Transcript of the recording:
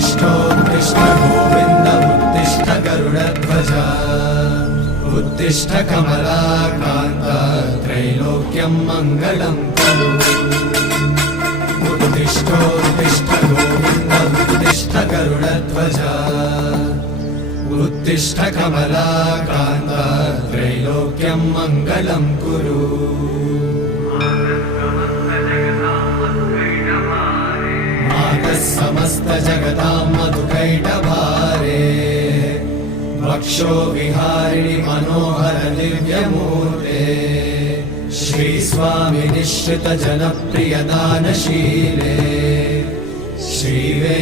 उत्तिष्ठ गोविन्द उत्तिष्ठ गरुडध्वज उत्तिष्ठ कमलाकान्त त्रैलोक्यं मङ्गलं कुरु उत्तिष्ठ गोविन्द उत्तिष्ठ गरुडध्वज उत्तिष्ठ कमलाकान्त त्रैलोक्यं मङ्गलं कुरु समस्त जगतां मधुकैटभारे वक्षो विहारिणि मनोहर दिव्यमूर्ते श्रीस्वामि निश्चित जनप्रिय दानशीले श्रीवे